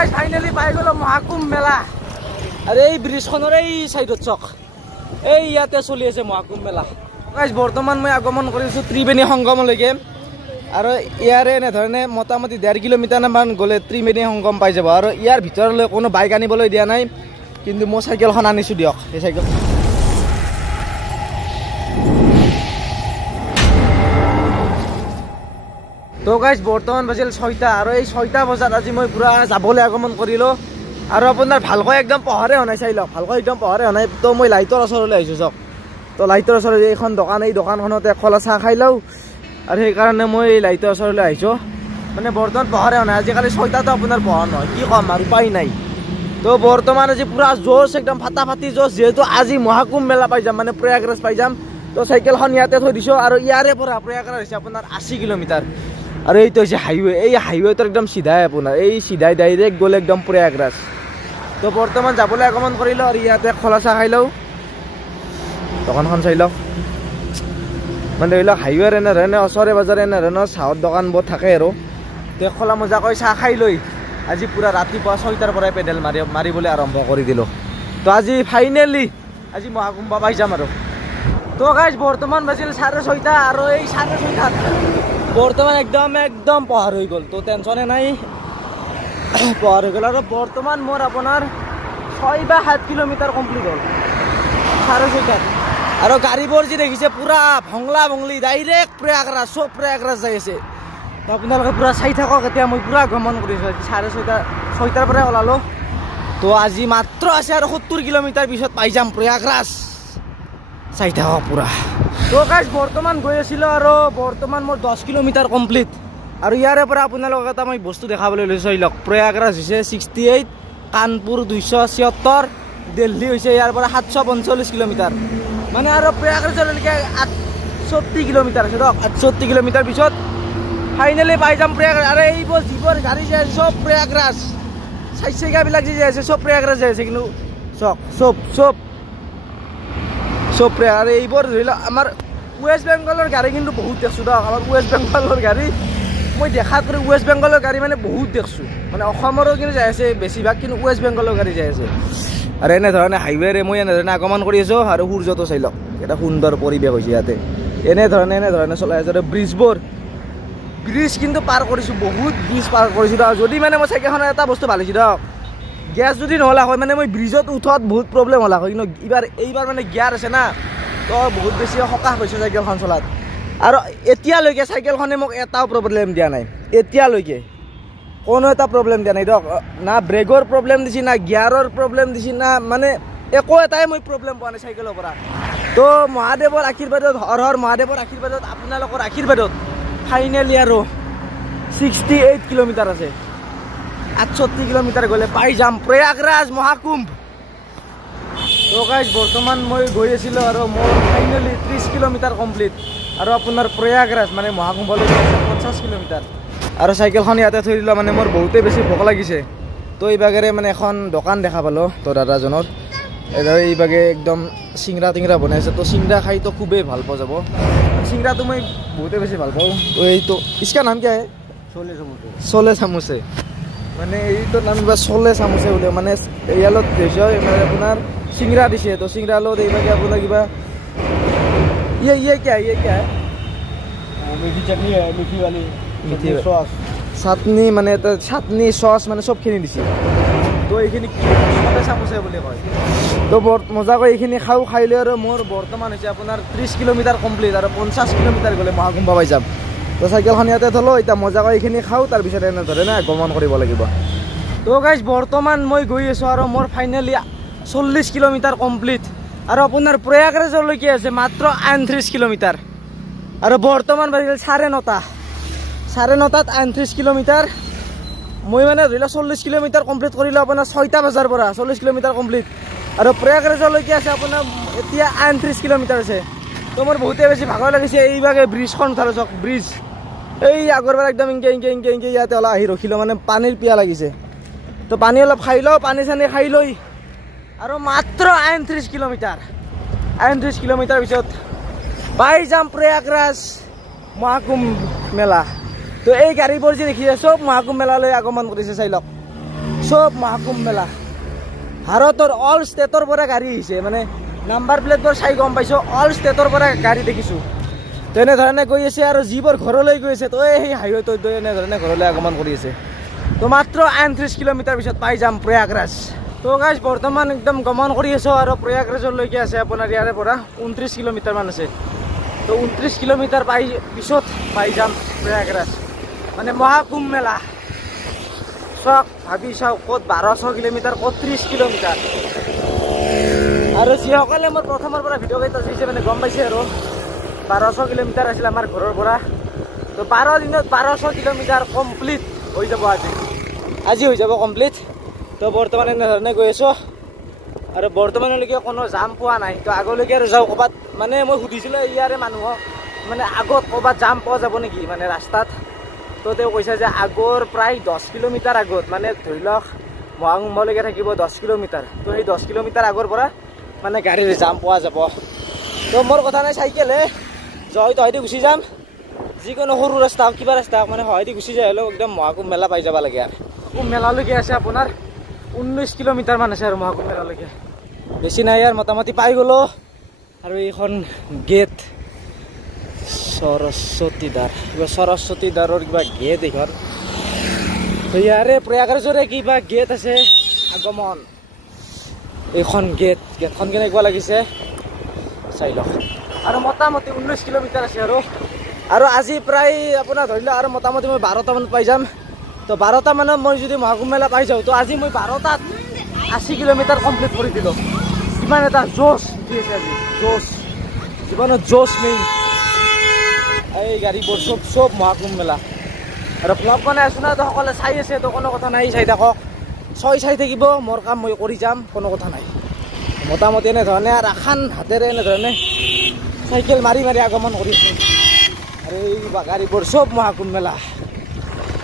guys finally পাই গলো মহাকুম্ভ মেলা আৰু এই ব্ৰিজখনৰ এই সাইডত চক এই ইয়াতে চলি আছে মহাকুম্ভ মেলা গাইস বৰ্তমান মই আগমন কৰিছো ত্ৰিবেণী সংগমলৈকে আৰু ইয়াৰে এনে ধৰণে মোটামুটি 1.5 কিলোমিটাৰ মান গলে ত্ৰিবেণী সংগম পাই যাব আৰু ইয়াৰ ভিতৰলৈ কোনো বাইক আনিবলৈ দিয়া নাই কিন্তু মই সাইকেলখন আনিছো দিয়ক এই সাইকেল তো গাইস বৰ্তমান বাজিল 6টা আৰু এই 6টা বজাত আজি মই পুৰা যাবলৈ আগমন কৰিলো আৰু আপোনাৰ ভালকৈ একদম পহৰে হনাই চাই লওক ভালকৈ একদম পহৰে হনাই তো মই লাইটৰ ওচৰলৈ আহিছো চক তো লাইটৰ ওচৰলৈ এইখন দোকান এই দোকানখনতে খলা চাহ খাই লও আৰু সেই কাৰণে মই লাইটৰ ওচৰলৈ আহিছো মানে বৰ্তমান পহৰে হনাই আজিকালি 6টাতো আপোনাৰ পহৰ নহয় কি কম আৰু উপায় নাই তো বৰ্তমান আজি পুৰা জোশ একদম ফাটাফাটি জোশ যেহেতু আজি মহাকুম্ভ মেলা পাই যাম মানে প্ৰয়াগৰাজ পাই যাম তো সাইকেলখন ইয়াতে থৈ দিছো আৰু ইয়াৰে পৰা প্ৰয়াগৰাজ হৈছে আপোনাৰ 80 কিলোমিটাৰ আৰু এইটো হৈছে হাইৱে এই হাইৱেটোৰ একদম সিধাই আপোনাৰ এই সিধাই ডাইৰেক্ট গ'লে একদম প্ৰয়াগৰাজ তো বৰ্তমান যাবলৈ আগমন কৰিলো আৰু ইয়াতে খলা চাহ খাই লওঁ দোকানখন চাই লওক মানে ধৰি লওক হাইৱেৰ এনেধৰণে ওচৰে পাজৰে এনেধৰণৰ চাহৰ দোকান বহুত থাকে আৰু তে খোলা মজাকৈ চাহ খাই লৈ আজি পুৰা ৰাতিপুৱা 6টাৰ পৰাই পেডেল মাৰিবলৈ আৰম্ভ কৰি দিলোঁ তো আজি ফাইনেলি আজি মহাকুম্ভ পাই যাম আৰু তো গাইজ বৰ্তমান বাজিল 6:30 আৰু এই 6:30 বৰ্তমান একদম পহাৰ হৈ গ'ল তো টেনশ্যনে নাই পহাৰ হৈ গ'ল আৰু বৰ্তমান মোৰ আপোনাৰ 6 বা 7 কিলোমিটাৰ কমপ্লিট হ'ল 6:30 আৰু গাড়ীবোৰ যি দেখিছে পুৰা ভংলা ভংলি ডাইৰেক্ট প্ৰয়াগৰাজ চব প্ৰয়াগৰাজ যাই আছে তো আপোনালোকে পুৰা চাই থাকক এতিয়া মই পুৰা ভ্ৰমণ কৰিছোঁ 6:30 পৰাই ওলালোঁ তো আজি মাত্ৰ আছে আৰু 70 কিলোমিটাৰ পিছত পাই যাম প্ৰয়াগৰাজ চাই থাকক পুৰা তো গাইজ বৰ্তমান গৈ আছিলোঁ আৰু বৰ্তমান মোৰ 10 কিলোমিটাৰ কমপ্লিট আৰু ইয়াৰে পৰা আপোনালোকক এটা মই বস্তু দেখাবলৈ লৈছোঁ চাই লওক প্ৰয়াগৰাজ হৈছে 68 কানপুৰ 276 দিল্লী হৈছে ইয়াৰ পৰা 745 কিলোমিটাৰ মানে আৰু প্ৰয়াগৰাজলৈকে 68 কিলোমিটাৰ আছে দিয়ক 68 কিলোমিটাৰ পিছত ফাইনেলি পাই যাম প্ৰয়াগৰাজ আৰু এইবোৰ যিবোৰ গাড়ী যাই আছে চব প্ৰয়াগৰাজ চাৰিচকীয়াবিলাক যি যাই আছে চব প্ৰয়াগৰাজ যাই আছে কিন্তু চব প্ৰয়াগৰাজ আৰু এইবোৰ ধৰি লওক আমাৰ ৱেষ্ট বেংগলৰ গাড়ী কিন্তু বহুত দেখছোঁ দিয়ক আমাৰ ৱেষ্ট বেংগলৰ গাড়ী মই দেখাত কৰি ৱেষ্ট বেংগলৰ গাড়ী মানে বহুত দেখছোঁ মানে অসমৰো কিন্তু যাই আছে বেছিভাগ কিন্তু ৱেষ্ট বেংগলৰ গাড়ী যাই আছে আৰু এনেধৰণে হাইৱেৰে মই এনেধৰণে আগমন কৰি আছোঁ আৰু সূৰ্যটো চাই লওক এটা সুন্দৰ পৰিৱেশ হৈছে ইয়াতে এনেধৰণে চলাই আছে আৰু ব্ৰিজ কিন্তু পাৰ কৰিছোঁ বহুত ব্ৰিজ পাৰ কৰিছোঁ দিয়ক যদি মানে মই চাইকেলখনৰ এটা বস্তু ভাল হৈছে দিয়ক গেছ যদি নহ'লা হয় মানে মই ব্ৰিজত উঠোৱাত বহুত প্ৰব্লেম হ'লা হয় কিন্তু এইবাৰ মানে গিয়াৰ আছে না তো বহুত বেছি সকাহ পাইছোঁ চাইকেলখন চলাত আৰু এতিয়ালৈকে চাইকেলখনে মোক এটাও প্ৰব্লেম দিয়া নাই এতিয়ালৈকে কোনো এটা প্ৰব্লেম দিয়া নাই দিয়ক না ব্ৰেকৰ প্ৰব্লেম দিছে না গিয়াৰৰ প্ৰব্লেম দিছে না মানে একো এটাই মই প্ৰব্লেম পোৱা নাই চাইকেলৰ পৰা তো মহাদেৱৰ আশীৰ্বাদত হৰ মহাদেৱৰ আশীৰ্বাদত আপোনালোকৰ আশীৰ্বাদত ফাইনেলি আৰু 68 কিলোমিটাৰ আছে 68 কিলোমিটাৰ গ'লে পাই যাম প্ৰয়াগৰাজ মহাকুম্ভ তো গাইজ বৰ্তমান মই গৈ আছিলোঁ আৰু মোৰ ফাইনেলি 30 কিলোমিটাৰ কমপ্লিট আৰু আপোনাৰ প্ৰয়াগৰাজ মানে মহাকুম্ভলৈ 50 কিলোমিটাৰ আৰু চাইকেলখন ইয়াতে থৈ দিলোঁ মানে মোৰ বহুতেই বেছি ভোক লাগিছে তো এইভাগেৰে মানে এখন দোকান দেখা পালোঁ তো দাদাজনৰ এইভাগে একদম চিংৰা টিংৰা বনাইছে তো চিংৰা খাই তো খুবেই ভাল পোৱা যাব চিংৰাটো মই বহুতেই বেছি ভাল পাওঁ তো এইটো ইচকা নাম কিয় চলে চামুচে মানে এইটো নাম কিবা চলে চামুচে বুলি মানে ইয়ালত দিছে মানে আপোনাৰ চিংৰা দিছে তো চিংৰা লগত এইভাগে আপোনাৰ কিবা ये क्या है मीठी चटनी है मीठी वाली मीठी सॉस চাটনি মানে চাটনি সস মানে সবখিনি দিছে তো এইখিনি চলে চামুচে বুলি কয় তো মজাকৈ এইখিনি খাই লৈ আৰু মোৰ বৰ্তমান হৈছে আপোনাৰ 30 কিলোমিটাৰ কমপ্লিট আৰু 50 কিলোমিটাৰ গ'লে মহাকুম্ভ পাই যাম তো চাইকেলখন ইয়াতে থ'লোঁ এতিয়া মজাকৈ এইখিনি খাওঁ তাৰপিছত এনেধৰণে গমন কৰিব লাগিব তো গাইজ বৰ্তমান মই গৈ আছোঁ আৰু মোৰ ফাইনেলি 40 কিলোমিটাৰ কমপ্লিট আৰু আপোনাৰ প্ৰয়াগৰাজলৈকে আছে মাত্ৰ 38 কিলোমিটাৰ আৰু বৰ্তমান বাজিল 9:30 38 কিলোমিটাৰ মই মানে ধৰি লওক 40 কিলোমিটাৰ কমপ্লিট কৰিলোঁ আপোনাৰ 6টা বজাৰ পৰা 40 কিলোমিটাৰ কমপ্লিট আৰু প্ৰয়াগৰাজলৈকে আছে আপোনাৰ এতিয়া 38 কিলোমিটাৰ আছে তো মোৰ বহুতেই বেছি ভাগৰ লাগিছে এইভাগে ব্ৰিজখন উঠালোঁ চাওক ব্ৰিজ এই আগৰবাৰ একদম ইনকে ইয়াতে অলপ আহি ৰখিলোঁ মানে পানীৰ পিয়া লাগিছে তো পানী অলপ খাই লওঁ পানী চানী খাই লৈ আৰু মাত্ৰ 38 কিলোমিটাৰ পিছত পাই যাম প্ৰয়াগৰাজ মহাকুম্ভ মেলা তো এই গাড়ীবোৰ যে দেখি আছে সব মহাকুম্ভ মেলালৈ আগমন কৰিছে চাই লওক সব মহাকুম্ভ মেলা ভাৰতৰ অল ষ্টেটৰ পৰা গাড়ী আহিছে মানে নাম্বাৰ প্লেটবোৰ চাই গম পাইছো অল ষ্টেটৰ পৰা গাড়ী দেখিছো তেনেধৰণে গৈ আছে আৰু যিবোৰ ঘৰলৈ গৈ আছে তো সেই হাইৱেটো এনেধৰণে ঘৰলৈ আগমন কৰি আছে তো মাত্ৰ 38 কিলোমিটাৰ পিছত পাই যাম প্ৰয়াগৰাজ তো গাইজ বৰ্তমান একদম গমন কৰি আছো আৰু প্ৰয়াগৰাজলৈকে আছে আপোনাৰ ইয়াৰে পৰা 29 কিলোমিটাৰ মান আছে তো 29 কিলোমিটাৰ পিছত পাই যাম প্ৰয়াগৰাজ মানে মহাকুম্ভ মেলা চক ভাবি চাওক ক'ত 1200 কিলোমিটাৰ ক'ত 30 কিলোমিটাৰ আৰু যিসকলে মোৰ প্ৰথমৰ পৰা ভিডিঅ' কেইটা চাইছে মানে গম পাইছে আৰু 1200 কিলোমিটাৰ আছিল আমাৰ ঘৰৰ পৰা তো 12 দিনত 1200 কিলোমিটাৰ কমপ্লিট হৈ যাব আজি হৈ যাব কমপ্লিট তো বৰ্তমান এনেধৰণে গৈ আছো আৰু বৰ্তমানলৈকে কোনো জাম পোৱা নাই তো আগলৈকে আৰু যাওঁ ক'ৰবাত মানে মই সুধিছিলোঁ ইয়াৰে মানুহক মানে আগত ক'ৰবাত জাম পোৱা যাব নেকি মানে ৰাস্তাত তো তেওঁ কৈছে যে আগৰ প্ৰায় 10 কিলোমিটাৰ আগত মানে ধৰি লওক মহাকুম্ভলৈকে থাকিব 10 কিলোমিটাৰ তো সেই 10 কিলোমিটাৰ আগৰ পৰা মানে গাড়ীৰ জাম পোৱা যাব তো মোৰ কথা নাই চাইকেলহে তহঁতি গুচি যাম যিকোনো সৰু ৰাস্তা হওক কিবা ৰাস্তা হওক মানে হয়দি গুচি যায় হ'লেও একদম মহাকুম্ভ মেলা পাই যাব লাগে আৰু মহাকুম্ভ মেলালৈকে আছে আপোনাৰ 19 কিলোমিটাৰ মান আছে আৰু মহাকুম্ভ মেলালৈকে বেছি নাই আৰু মোটামুটি পাই গ'লো আৰু এইখন গেট সৰস্বতী দ্বাৰৰ কিবা গেট এইখন ইয়াৰে প্ৰয়াগৰাজৰে কিবা গেট আছে আগমন এইখন গেটখন কেনেকুৱা লাগিছে চাই লওক আৰু মোটামুটি 19 কিলোমিটাৰ আছে আৰু আজি প্ৰায় আপোনাৰ ধৰি লওক আৰু মোটামুটি মই 12টা মানত পাই যাম তো 12টা মানত মই যদি মহাকুম্ভ মেলা পাই যাওঁ তো আজি মই 12টাত 80 কিলোমিটাৰ কমপ্লিট কৰি দিলোঁ ইমান এটা জোচ উঠি আছে আজি জোচ জীৱনত জোচ মেইন এই গাড়ীবোৰ চব মহাকুম্ভ মেলা আৰু ব্লগ বনাই আছো না তো সকলোৱে চাই আছে তো কোনো কথা নাই চাই থাকক চাই থাকিব মোৰ কাম মই কৰি যাম কোনো কথা নাই মোটামুটি এনেধৰণে আৰু এখন হাতেৰে এনেধৰণে চাইকেল মাৰি আগমন কৰিছোঁ আৰু এই গাড়ীবোৰ চব মহাকুম্ভ মেলা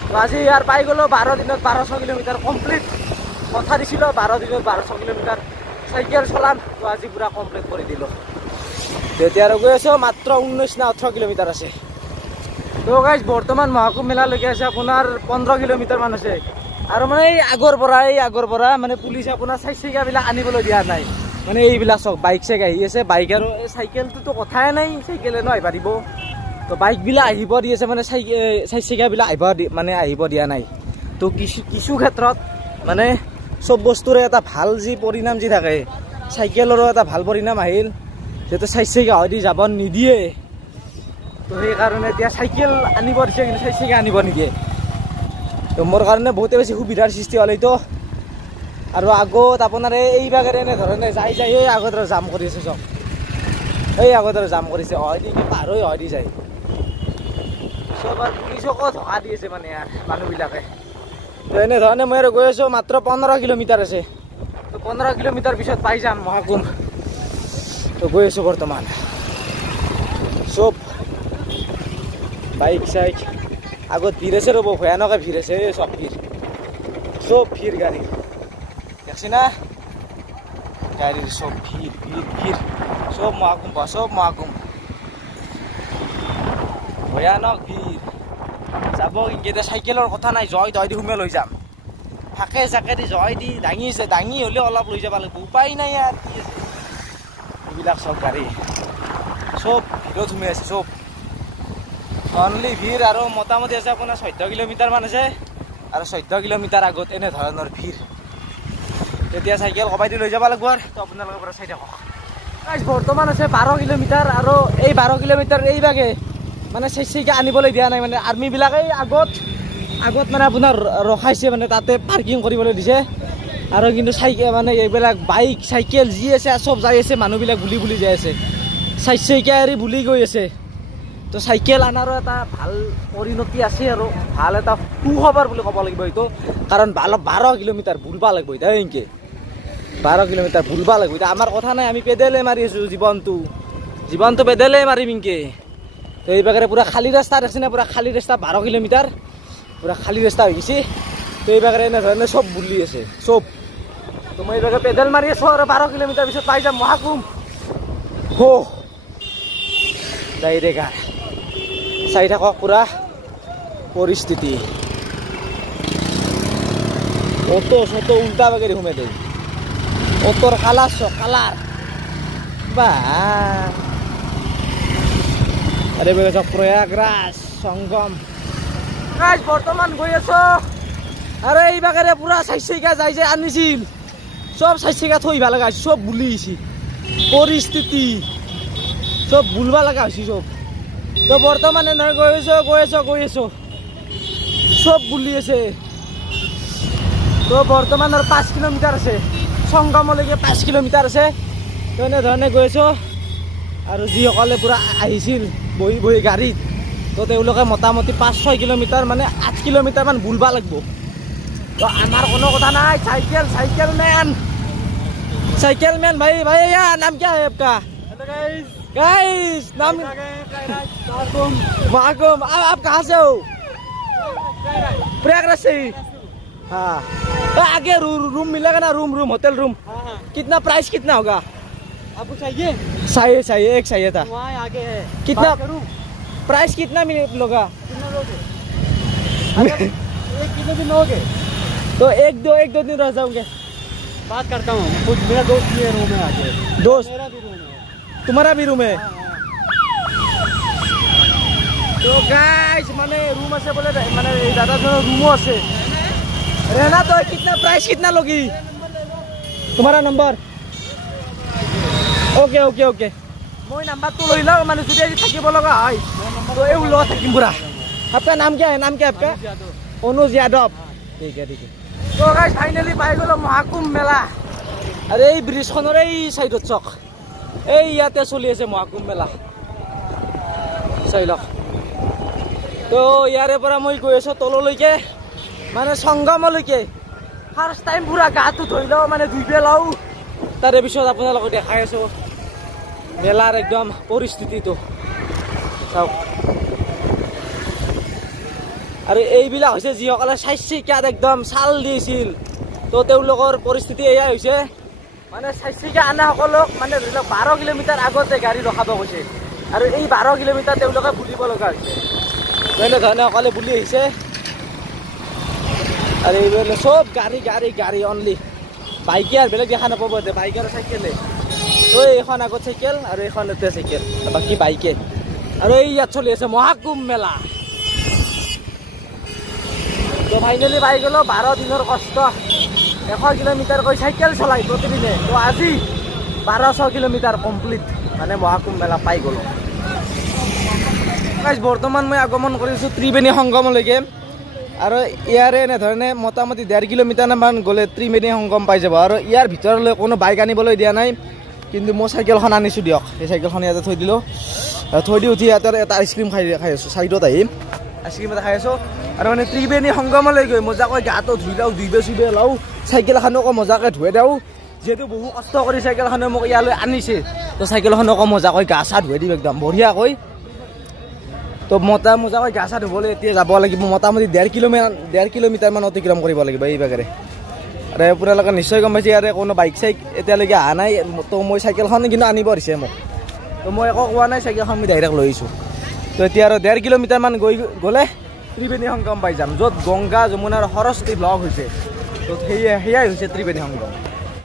তো আজি ইয়াৰ পাই গ'লো 12 দিনত 1200 কিলোমিটাৰ কমপ্লিট কথা দিছিলোঁ 12 দিনত 1200 কিলোমিটাৰ চাইকেল চলাম তো আজি পুৰা কমপ্লিট কৰি দিলোঁ তেতিয়া আৰু গৈ আছোঁ মাত্ৰ 19 না 18 কিলোমিটাৰ আছে তো গাইজ বৰ্তমান মহাকুম্ভ মেলালৈকে আছে আপোনাৰ 15 কিলোমিটাৰ মান আছে আৰু মানে এই আগৰ পৰা মানে পুলিচে আপোনাৰ চাইকেলবিলাক আনিবলৈ দিয়া নাই মানে এইবিলাক চব বাইক চাইক আহি আছে বাইক আৰু চাইকেলটোতো কথাই নাই চাইকেলে ন আহিব দিব তো বাইকবিলাক আহিব দি আছে মানে চাইকেলবিলাক আহিব দিয়া নাই তো কিছু ক্ষেত্ৰত মানে চব বস্তুৰে এটা ভাল যি পৰিণাম যি থাকে চাইকেলৰো এটা ভাল পৰিণাম আহিল যেহেতু চাইকেল হয়দি যাব নিদিয়ে তো সেইকাৰণে এতিয়া চাইকেল আনিব দিছে কিন্তু চাইকেল আনিব নিদিয়ে তো মোৰ কাৰণে বহুতে বেছি সুবিধাৰ সৃষ্টি হ'ল এইটো আৰু আগত আপোনাৰ এই বাগেৰে এনেধৰণে যাই এই আগত আৰু জাম কৰিছে চব এই আগত আৰু জাম কৰিছে হয়দি পাৰ হৈ হয়দি যায় চব আৰু পুলিচকো ধকা দি আছে মানে ইয়াৰ মানুহবিলাকে তো এনেধৰণে মই আৰু গৈ আছোঁ মাত্ৰ 15 কিলোমিটাৰ আছে তো 15 কিলোমিটাৰ পিছত পাই যাম মহাকুম্ভ তো গৈ আছোঁ বৰ্তমান চব বাইক চাইক আগত ভিৰ আছে ৰ'ব ভয়ানকে ভিৰ আছে চব ভিৰ গাড়ী দেখছি না গাড়ীৰ চব ভিৰ চব মহাকুম্ভ ভয়ানক ভিৰ যাব কিন্তু চাইকেলৰ কথা নাই জয় দি সোমাই লৈ যাম ফাকে চাকে দি জয় দি দাঙি হ'লেও অলপ লৈ যাব লাগিব উপায় নাই ইয়াৰ কি আছে এইবিলাক চব গাড়ী চব ভিৰত সোমাই আছে চব অনলি ভিৰ আৰু মোটামুটি আছে আপোনাৰ 14 কিলোমিটাৰ মান আছে আৰু 14 কিলোমিটাৰ আগত এনেধৰণৰ ভিৰ তেতিয়া চাইকেল কবাই দি লৈ যাব লাগিব আৰু তো আপোনালোকৰ পৰা চাই থাকক বৰ্তমান আছে 12 কিলোমিটাৰ আৰু এই 12 কিলোমিটাৰ এইভাগে মানে চাইকেল আনিবলৈ দিয়া নাই মানে আৰ্মিবিলাকে আগত মানে আপোনাৰ ৰখাইছে মানে তাতে পাৰ্কিং কৰিবলৈ দিছে আৰু কিন্তু চাইকেল মানে এইবিলাক বাইক চাইকেল যি আছে চব যাই আছে মানুহবিলাক বুলি যাই আছে চাইকেল বুলি গৈ আছে তো চাইকেল আনাৰো এটা ভাল পৰিণতি আছে আৰু ভাল এটা সুখবৰ বুলি ক'ব লাগিব এইটো কাৰণ 12 কিলোমিটাৰ বুলবা লাগিব এতিয়া এনেকৈ 12 কিলোমিটাৰ বুলবা লাগিব এতিয়া আমাৰ কথা নাই আমি পেডেলে মাৰি আছোঁ জীৱনটো পেডেলে মাৰিম এনেকৈ তো এইভাগে পুৰা খালী ৰাস্তা দেখছি না পুৰা খালী ৰাস্তা 12 কিলোমিটাৰ পুৰা খালী ৰাস্তা হৈ গৈছে তো এইভাগে এনেধৰণে চব বুলি আছে চব তো মই এইভাগে পেডেল মাৰি আছোঁ আৰু 12 কিলোমিটাৰ পিছত পাই যাম মহাকুম্ভ ডাইৰেক্ট চাই থাকক পুৰা পৰিস্থিতি অটো শটো উল্টা বাগেরি ঘুমে দেয় অটোর কালার কালার বা আরে বেশ প্রয়াগরাজ সঙ্গম গাইস বর্তমান গৈ আছো আরে এই বাগেরে পুরা সাইসিকা যাই যে আনিছিল সব সাইসিকা থই ভালো গাইস সব বুলিছি পরিস্থিতি সব বুলবা লাগা হইছি সব তো বর্তমানে নয় গৈ আছো সব বুলি আছে তো বর্তমান আর 5 কিলোমিটার আছে সংগমলৈকে 5 কিলোমিটার আছে তো এনেধৰণে গৈ আছো আৰু যিসকলে পুৰা আহিছিল বহি বহি গাড়ীত তো তেওঁলোকে মোটামুটি 5-6 কিলোমিটার মানে 8 কিলোমিটার মান বুলবা লাগব তো আমার কোনো কথা নাই साइकिल मैन भाई यार नाम क्या है आपका गाइस नाम वाकुम आप कहाँ से हो प्रयागराज से हाँ आगे रूम मिलेगा ना रूम होटल रूम कितना प्राइस कितना होगा आपको चाहिए चाहिए एक चाहिए था वहाँ आगे है कितना प्राइस कितना मिलेगा एक किलो दिन लोगे तो एक दो दिन रह जाओगे बात करता हूँ कुछ मेरा दोस्त भी रूम है आगे दोस्त मेरा भी रूम है तुम्हारा भी रूम है तो गाइस माने रूम আছে বলে মানে এই দাদাজনৰ रूमो আছে रहना तो कितना प्राइस कितना लोगी तुम्हारा नंबर ओके মই নাম্বারটো লৈ লও মানে যদি আজি থাকিব লগা হয় তো এই উলো থাকিম পুরা आपका नाम क्या है आपका अनुज यादव ठीक है तो गाइस फाइनली পাই গলো মহাকুম্ভ মেলা আরে এই ব্ৰিজখনৰ এই সাইডত চক এই ইয়াতে চলি আছে মহাকুম্ভ মেলা চাইলক তো ইয়াৰে পৰা মই গৈ আছো তললৈকে মানে সংগমলৈকে ফাৰ্স্ট টাইম পুৰা গাটো ধুই লও মানে ধুই পেলাও তাৰে পিছত আপোনালোকক দেখাই আছো মেলাৰ একদম পৰিস্থিতিটো চাওক আৰু এইবিলাক হৈছে যিসকলে চাইচিকাত একদম চাল দিছিল তো তেওঁলোকৰ পৰিস্থিতি এয়া হৈছে মানে চাইচিকা আনা সকলক মানে ধৰি লওক 12 কিলোমিটাৰ আগতে গাড়ী ৰখাব কৈছে আৰু এই 12 কিলোমিটাৰ তেওঁলোকে বুলিব লগা হৈছে এনেধৰণে সকলে বুলি আহিছে আৰু এইবিলাক সব গাড়ী অনলি বাইকে আৰু বেলেগ দেখা নাপাব বাইক আৰু চাইকেলে তো এইখন আগত চাইকেল আৰু এইখন এতে চাইকেল বাকি বাইকে আৰু এই ইয়াত চলি আছে মহাকুম্ভ মেলা তো ফাইনালি পাই গলো 12 দিনৰ কষ্ট 100 কিলোমিটাৰ কৈ সাইকেল চলাই প্ৰতিদিনে তো আজি 1200 কিলোমিটাৰ কমপ্লিট মানে মহাকুম্ভ মেলা পাই গলো গাইস বৰ্তমান মই আগমন কৰিছো ত্ৰিবেণী সংগমলৈকে আৰু ইয়াৰে এনে ধৰণে মোটামুটি 1.5 কিলোমিটাৰ মান গলে ত্ৰিবেণী সংগম পাই যাব আৰু ইয়াৰ ভিতৰলৈ কোনো বাইক আনিবলৈ দিয়া নাই কিন্তু মই সাইকেলখন আনিছো দিয়ক এই সাইকেলখন ইয়াতে থৈ দিলো থৈ দি উঠি ইয়াতে এটা আইসক্ৰীম খাই আছো সাইডত আহি আইসক্ৰীম এটা খাই আছো আৰু মানে ত্ৰিবেণী সংগমলৈ গৈ মজাকৈ গাটো ধুই লও দুইবে লও সাইকেলখনকো মজাকৈ ধুই দাও যেহেতু বহু কষ্ট কৰি সাইকেলখনে মোক ইয়ালৈ আনিছে তো সাইকেলখনকো মজাকৈ গা চা ধুই দিম একদম বঢ়িয়াকৈ তো মজাকৈ গা চা ধুবলৈ এতিয়া যাব লাগিব মোটামুটি 1.5 কিলোমিটাৰ মান অতিক্ৰম কৰিব লাগিব এই বাগেৰে আৰু আপোনালোকে নিশ্চয় গম পাইছে ইয়াৰে কোনো বাইক এতিয়ালৈকে অহা নাই তো মই চাইকেলখন কিন্তু আনিব দিছে মোক তো মই একো কোৱা নাই চাইকেলখন মই ডাইৰেক্ট লৈ আহিছোঁ তো এতিয়া আৰু 1.5 কিলোমিটাৰ মান গ'লে ত্ৰিবেণী সংগম পাই যাম য'ত গংগা যমুনা আৰু সৰস্বতী ব্লক হৈছে তো সেয়াই হৈছে ত্ৰিবেণী সংগম